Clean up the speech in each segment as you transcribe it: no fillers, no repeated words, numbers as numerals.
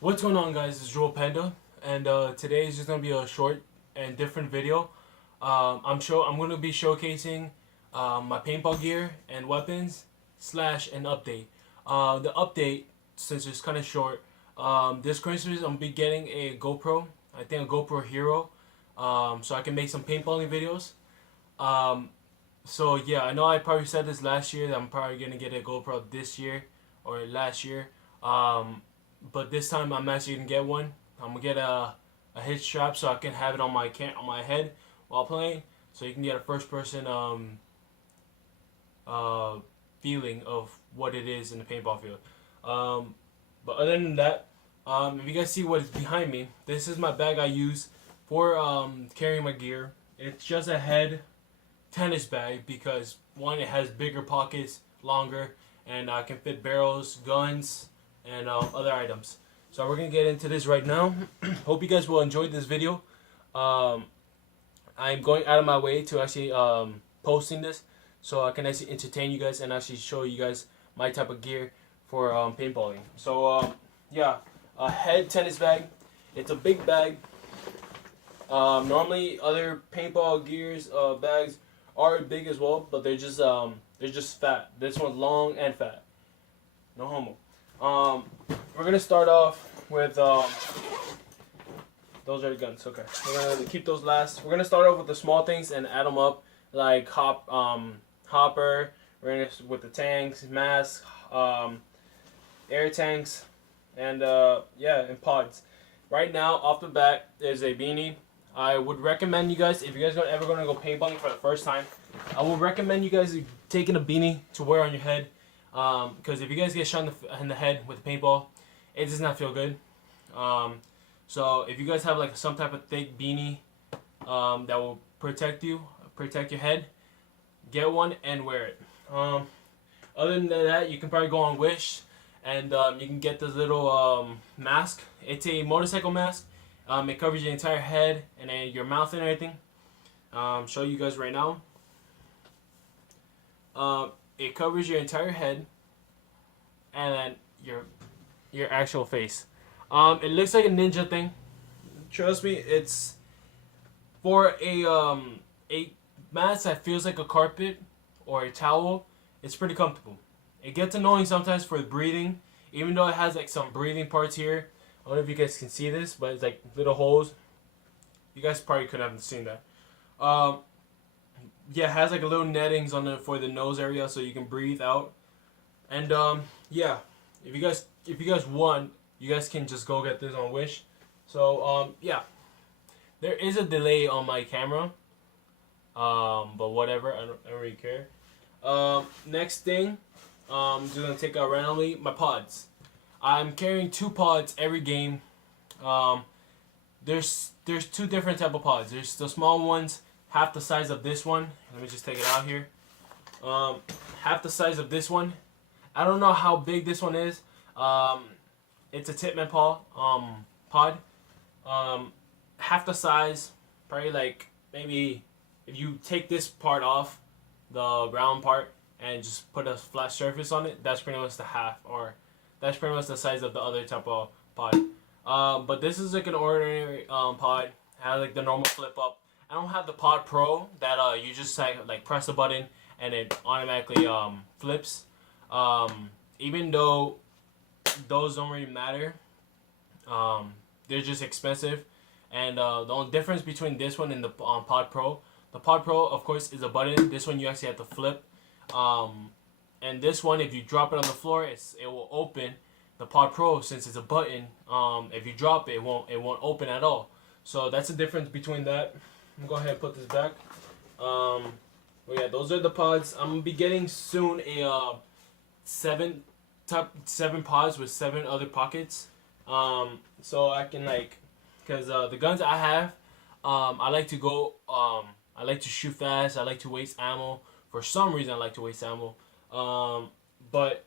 What's going on, guys? It's Joel Panda, and today is just gonna be a short and different video. I'm gonna be showcasing my paintball gear and weapons slash an update. The update, since it's kind of short, this Christmas I'm gonna be getting a GoPro. I think a GoPro Hero, so I can make some paintballing videos. Um, so yeah, I know I probably said this last year that I'm probably gonna get a GoPro this year or last year. Um, but this time I'm actually gonna get one. I'm gonna get a head strap so I can have it on on my head while playing, so you can get a first person uh, feeling of what it is in the paintball field. Um, but other than that, if you guys see what is behind me, this is my bag I use for carrying my gear. It's just a head tennis bag because one, it has bigger pockets, longer, and I can fit barrels, guns, and other items. So we're gonna get into this right now. Hope you guys will enjoy this video. Um, I'm going out of my way to actually posting this so I can actually entertain you guys and actually show you guys my type of gear for paintballing. So yeah, a head tennis bag. It's a big bag. Normally other paintball gears bags are big as well, but they're just fat. This one's long and fat. No homo. We're gonna start off with those are the guns. Okay, we're gonna keep those last. We're gonna start off with the small things and add them up, like hopper. We're gonna with the tanks, mask, air tanks, and yeah, and pods. Right now, off the bat, is a beanie. I would recommend you guys, if you guys are ever gonna go paintballing for the first time, I would recommend you guys taking a beanie to wear on your head. Because if you guys get shot in the head with a paintball, it does not feel good. So if you guys have like some type of thick beanie that will protect your head, get one and wear it. Other than that, you can probably go on Wish and you can get this little mask. It's a motorcycle mask. It covers your entire head and then your mouth and everything. Show you guys right now. It covers your entire head and then your actual face. It looks like a ninja thing. Trust me, it's for a mask that feels like a carpet or a towel. It's pretty comfortable. It gets annoying sometimes for breathing, even though it has like some breathing parts here. I don't know if you guys can see this, but it's like little holes. You guys probably couldn't have seen that. Yeah, it has like a little nettings on the for the nose area so you can breathe out. And yeah, if you guys want, you guys can just go get this on Wish. So yeah, there is a delay on my camera. But whatever, I don't really care. Next thing, just gonna take out randomly my pods. I'm carrying 2 pods every game. There's two different type of pods. There's the small ones, half the size of this one. Let me just take it out here. Half the size of this one. I don't know how big this one is. It's a Titman pod. Half the size, probably like maybe if you take this part off, the round part, and just put a flat surface on it, that's pretty much the half, or that's pretty much the size of the other type of pod. But this is like an ordinary pod. It has like the normal flip up. I don't have the Pod Pro that you just like press a button and it automatically flips. Even though those don't really matter, they're just expensive. And the only difference between this one and the Pod Pro, the Pod Pro of course is a button. This one you actually have to flip. And this one, if you drop it on the floor, it will open. The Pod Pro, since it's a button, if you drop it, it won't open at all. So that's the difference between that. I'm gonna go ahead and put this back. Well, yeah, those are the pods. I'm gonna be getting soon a 7 pods with 7 other pockets. So I can like, cause the guns I have, I like to go. I like to shoot fast. I like to waste ammo. For some reason, I like to waste ammo. But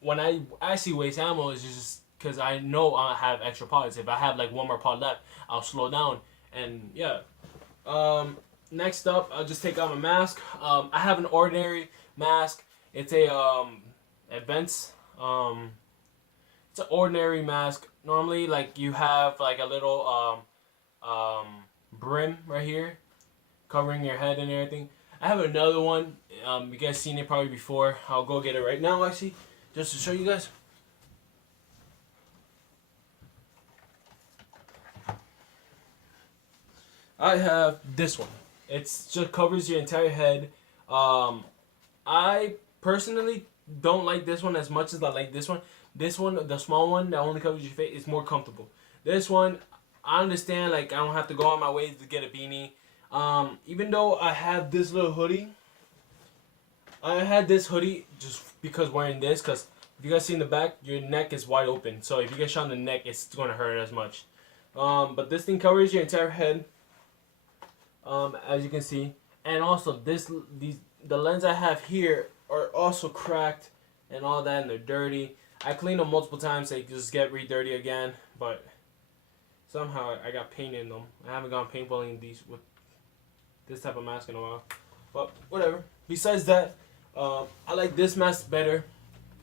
when I actually waste ammo, it's just because I know I have extra pods. If I have like one more pod left, I'll slow down. And yeah. Next up, I'll just take out my mask. I have an ordinary mask. It's a advanced it's an ordinary mask. Normally, like you have like a little brim right here covering your head and everything. I have another one. You guys seen it probably before. I'll go get it right now, actually, just to show you guys. I have this one. It's just covers your entire head. I personally don't like this one as much as I like this one. This one, the small one that only covers your face, is more comfortable. This one, I understand. Like I don't have to go on my way to get a beanie. Even though I have this little hoodie, I had this hoodie just because wearing this. Cause if you guys see in the back, your neck is wide open. So if you get shot in the neck, it's gonna hurt as much. But this thing covers your entire head. As you can see, and also the lens I have here are also cracked and all that, and they're dirty. I cleaned them multiple times. They just get dirty again, but somehow I got paint in them. I haven't gone paintballing these with this type of mask in a while, but whatever. Besides that, I like this mask better,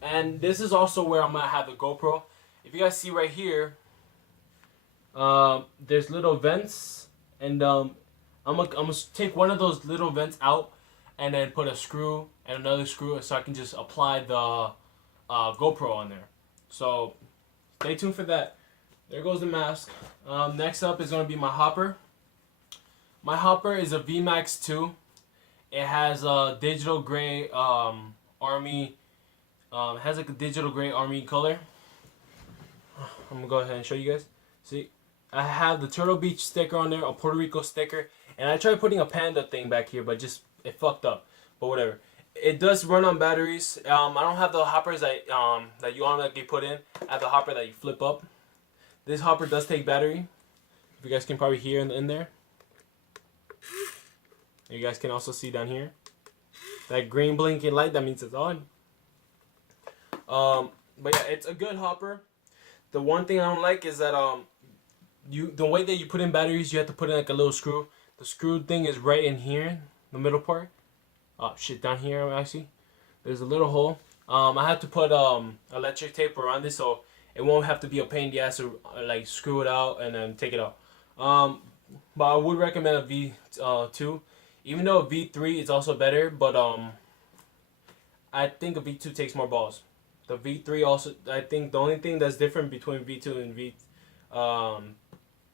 and this is also where I'm gonna have the GoPro. If you guys see right here, there's little vents, and I'm gonna take one of those little vents out and then put a screw and another screw so I can just apply the GoPro on there. So stay tuned for that. There goes the mask. Next up is going to be my hopper. My hopper is a VMAX 2. It has a digital gray army. Has like a digital gray army color. I'm going to go ahead and show you guys. See, I have the Turtle Beach sticker on there, a Puerto Rico sticker. And I tried putting a panda thing back here, but just it fucked up. But whatever. It does run on batteries. I don't have the hoppers that you automatically put in. I have the hopper that you flip up. This hopper does take battery. If you guys can probably hear in there. You guys can also see down here. That green blinking light, that means it's on. But yeah, it's a good hopper. The one thing I don't like is that the way that you put in batteries, you have to put in like a little screw. The screw thing is right in here, the middle part. Oh shit, down here actually. There's a little hole. I have to put electric tape around this so it won't have to be a pain in the ass to like screw it out and then take it out. But I would recommend a V2, even though a V3 is also better. But I think a V2 takes more balls. The V3 also, I think the only thing that's different between V2 and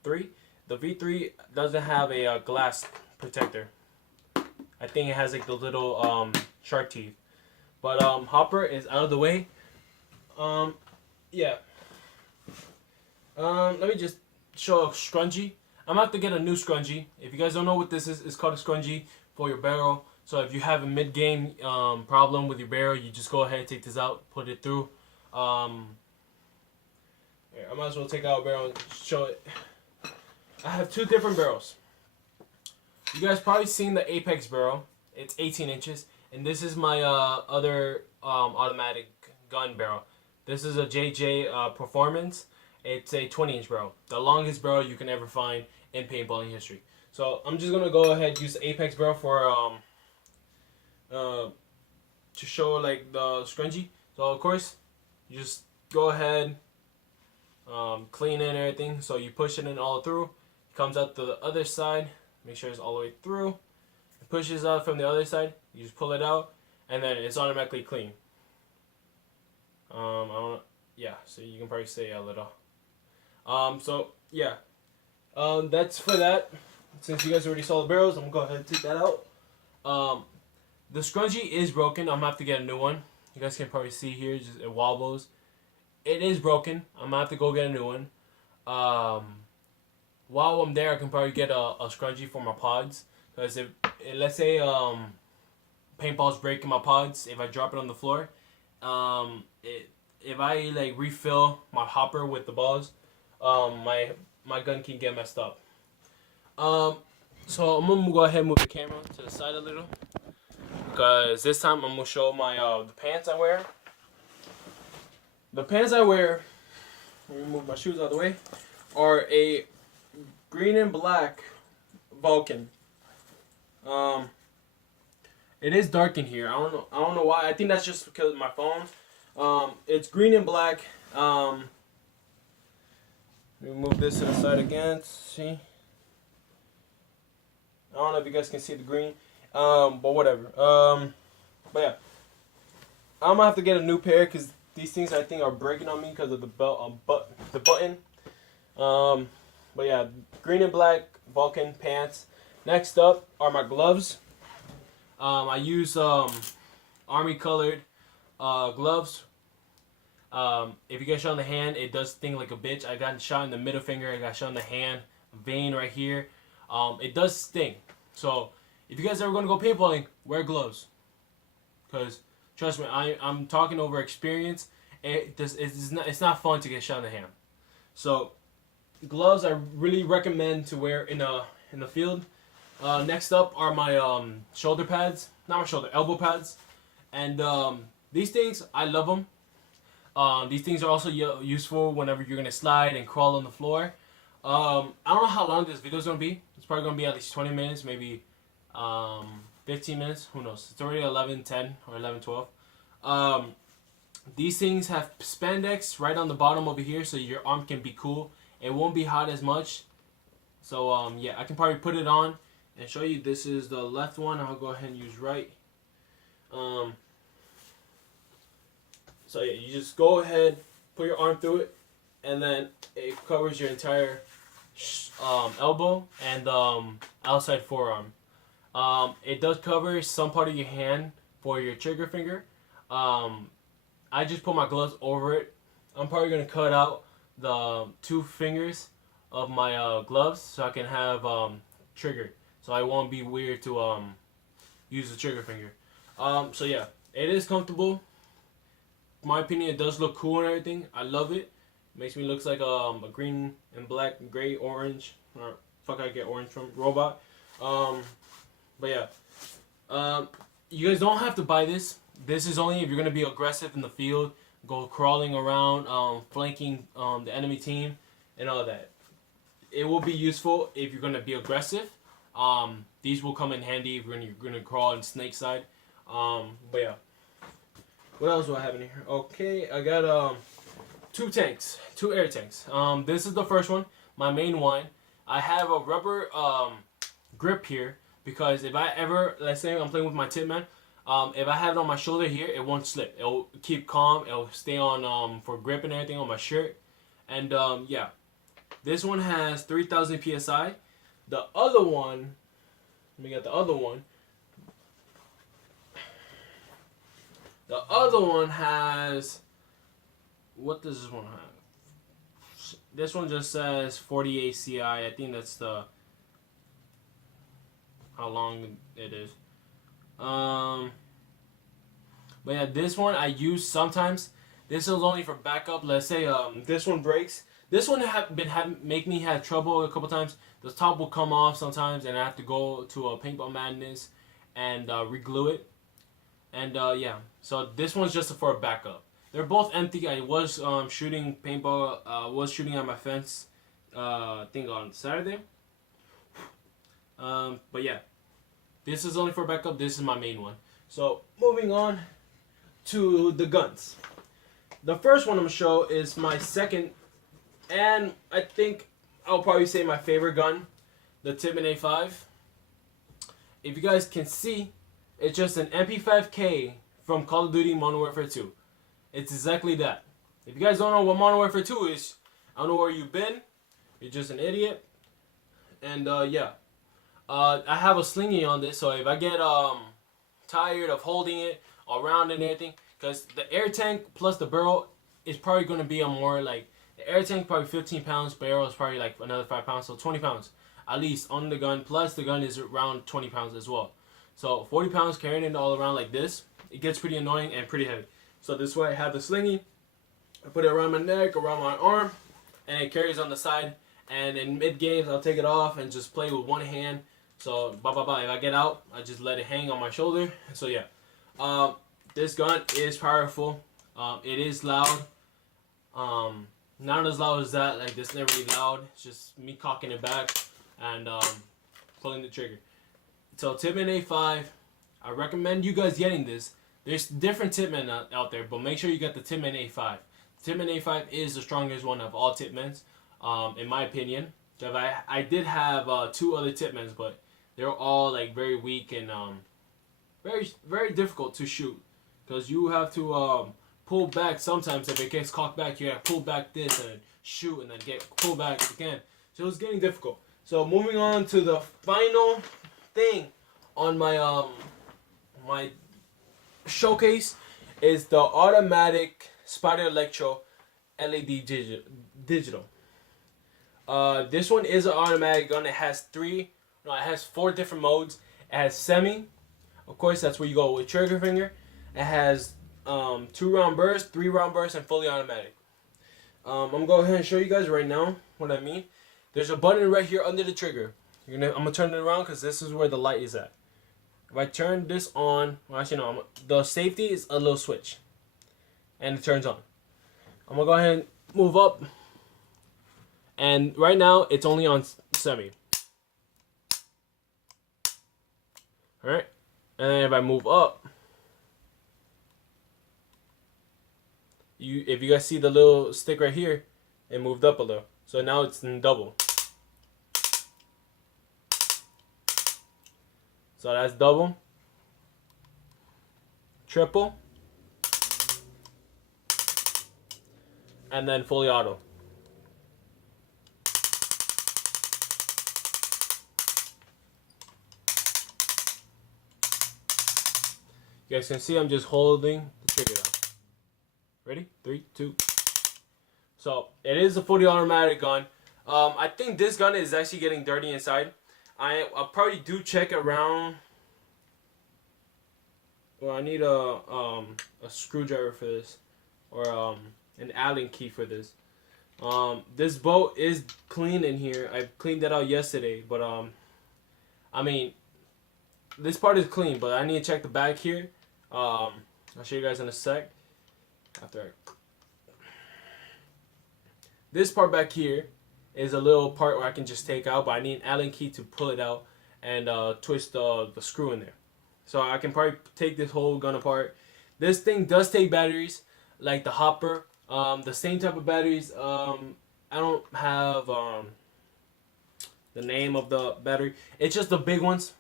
V3. The V3 doesn't have a glass protector. I think it has like the little shark teeth. But hopper is out of the way. Yeah. Let me just show a scrunchie. I'm gonna have to get a new scrunchie. If you guys don't know what this is, it's called a scrunchie for your barrel. So if you have a mid-game problem with your barrel, you just go ahead, take this out, put it through. Here, I might as well take out a barrel and show it. I have two different barrels. You guys probably seen the Apex barrel. It's 18 inches. And this is my other automatic gun barrel. This is a JJ Performance. It's a 20-inch barrel. The longest barrel you can ever find in paintballing history. So I'm just going to go ahead and use the Apex barrel for to show like the scrunchie. So of course, you just go ahead, clean it and everything. So you push it in all through. Comes out to the other side, make sure it's all the way through. It pushes out from the other side, you just pull it out, and then it's automatically clean. Yeah, so you can probably see a little. So yeah, that's for that. Since you guys already saw the barrels, I'm gonna go ahead and take that out. The scrunchie is broken. I'm gonna have to get a new one. You guys can probably see here, just it wobbles. It is broken. I'm gonna have to go get a new one. While I'm there, I can probably get a scrunchie for my pods. Because if let's say paintball's breaking my pods, if I drop it on the floor, if I like refill my hopper with the balls, my gun can get messed up. So I'm gonna go ahead and move the camera to the side a little, because this time I'm gonna show my the pants I wear. The pants I wear, let me move my shoes out of the way, are a green and black Vulcan. It is dark in here. I don't know why. I think that's just because of my phone. It's green and black. Let me move this to the side again. See, I don't know if you guys can see the green, but whatever. But yeah, I'm gonna have to get a new pair because these things I think are breaking on me because of the belt, the button. But yeah, green and black Vulcan pants. Next up are my gloves. I use army colored gloves. If you get shot in the hand, it does sting like a bitch. I got shot in the middle finger. I got shot in the hand, vein right here. It does sting. So if you guys ever gonna go paintballing, wear gloves. Cause trust me, I'm talking over experience. It's not fun to get shot in the hand. So gloves I really recommend to wear in the field. Next up are my shoulder pads, not my shoulder, elbow pads, and these things I love them. These things are also useful whenever you're gonna slide and crawl on the floor. I don't know how long this video is gonna be. It's probably gonna be at least 20 minutes, maybe 15 minutes. Who knows? It's already 11:10 or 11:12. These things have spandex right on the bottom over here, so your arm can be cool. It won't be hot as much. So yeah, I can probably put it on and show you. This is the left one. I'll go ahead and use right. So yeah, you just go ahead, put your arm through it, and then it covers your entire elbow and outside forearm. It does cover some part of your hand for your trigger finger. I just put my gloves over it. I'm probably gonna cut out the 2 fingers of my gloves so I can have trigger, so I won't be weird to use the trigger finger. So yeah, it is comfortable. In my opinion, it does look cool and everything. I love it. Makes me look like a green and black, gray, orange, or fuck I get orange from robot. But yeah, you guys don't have to buy this. This is only if you're gonna be aggressive in the field, go crawling around, flanking the enemy team, and all that. It will be useful if you're gonna be aggressive. These will come in handy if you're gonna crawl in snake side. But yeah. What else do I have in here? Okay, I got 2 tanks, 2 air tanks. This is the first one, my main one. I have a rubber grip here because if I ever, let's say I'm playing with my tip man, if I have it on my shoulder here, it won't slip. It'll keep calm. It'll stay on for grip and everything on my shirt. And yeah, this one has 3,000 psi. The other one, let me get the other one. The other one has, what does this one have? This one just says 48 CI. I think that's the, how long it is. But yeah, this one I use sometimes. This is only for backup. Let's say this one breaks. This one make me have trouble a couple times. The top will come off sometimes, and I have to go to a Paintball Madness and re-glue it. And yeah, so this one's just for a backup. They're both empty. I was shooting paintball. Was shooting at my fence. I think on Saturday. But yeah, this is only for backup. This is my main one. So moving on to the guns. The first one I'm gonna show is my second, and I think I'll probably say my favorite gun, the Tippmann A5. If you guys can see, it's just an MP5K from Call of Duty Modern Warfare 2. It's exactly that. If you guys don't know what Modern Warfare 2 is, I don't know where you've been. You're just an idiot. And yeah, I have a slingy on this, so if I get tired of holding it around and everything, because the air tank plus the barrel is probably going to be a more like, the air tank probably 15 pounds, barrel is probably like another 5 pounds, so 20 pounds at least on the gun, plus the gun is around 20 pounds as well. So 40 pounds carrying it all around like this, it gets pretty annoying and pretty heavy. So this way I have the slingy, I put it around my neck, around my arm, and it carries on the side. And in mid games, I'll take it off and just play with one hand. So blah blah blah. If I get out, I just let it hang on my shoulder. So yeah, this gun is powerful. It is loud. Not as loud as that. Like this, never really loud. It's just me cocking it back and pulling the trigger. So Tippmann A5, I recommend you guys getting this. There's different Tippmann out there, but make sure you get the Tippmann A5. Tipman A5 is the strongest one of all Tipmans, in my opinion. I did have 2 other Tipmans, but they're all like very weak and very difficult to shoot, because you have to pull back sometimes. If it gets cocked back, you gotta pull back this and shoot, and then get pull back again. So it's getting difficult. So moving on to the final thing on my my showcase is the automatic Spider Electro LED digital. This one is an automatic gun. It has 4 different modes. It has semi. Of course, that's where you go with trigger finger. It has 2-round burst, 3-round burst, and fully automatic. I'm gonna go ahead and show you guys right now what I mean. There's a button right here under the trigger. I'm gonna turn it around because this is where the light is at. If I turn this on, well, actually no, the safety is a little switch, and it turns on. I'm gonna go ahead and move up, and right now it's only on semi. All right, and then if I move up, if you guys see the little stick right here, it moved up a little. So now it's in double. So that's double, triple, and then fully auto. You guys can see I'm just holding the trigger down. Ready? 3, 2. So it is a fully automatic gun. I think this gun is actually getting dirty inside. I'll probably do check around. Well, I need a screwdriver for this, or an Allen key for this. This bolt is clean in here. I cleaned that out yesterday, but I mean, this part is clean, but I need to check the back here. I'll show you guys in a sec. This part back here is a little part where I can just take out, but I need an Allen key to pull it out and twist the screw in there. So I can probably take this whole gun apart. This thing does take batteries, like the Hopper. The same type of batteries. I don't have the name of the battery. It's just the big ones.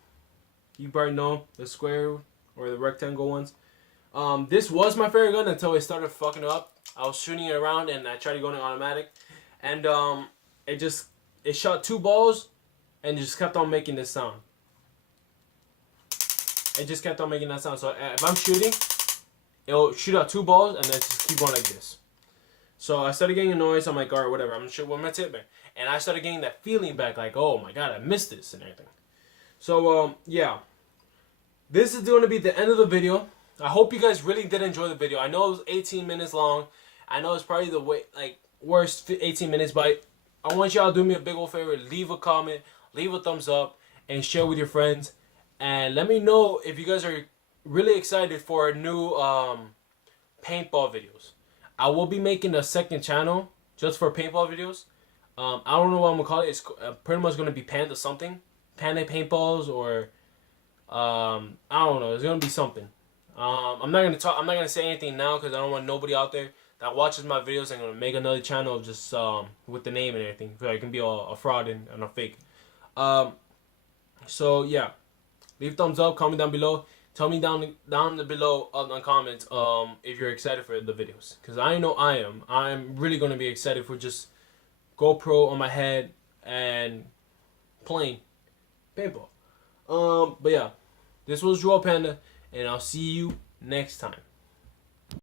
You probably know the square or the rectangle ones. This was my favorite gun until it started fucking up. I was shooting it around and I tried to go in automatic, and it shot 2 balls and it just kept on making this sound. It just kept on making that sound. So if I'm shooting, it'll shoot out 2 balls and then just keep going like this. So I started getting annoyed. So I'm like, alright, whatever. I'm gonna shoot with my tip man. And I started getting that feeling back, like, oh my god, I missed this and everything. So yeah, this is going to be the end of the video. I hope you guys really did enjoy the video. I know it was 18 minutes long. I know it's probably the worst 18 minutes, but I want y'all to do me a big old favor. Leave a comment, leave a thumbs up, and share with your friends. And let me know if you guys are really excited for new paintball videos. I will be making a second channel just for paintball videos. I don't know what I'm gonna call it. It's pretty much gonna be Panda something, Panda Paintballs, or I don't know. It's gonna be something. I'm not gonna say anything now because I don't want nobody out there that watches my videos and gonna make another channel just with the name and everything. So it can be a fraud and a fake. So yeah, leave thumbs up, comment down below. Tell me down below in the comments if you're excited for the videos, because I know I am. I'm really gonna be excited for just GoPro on my head and playing paintball. But yeah, this was Joel Panda, and I'll see you next time.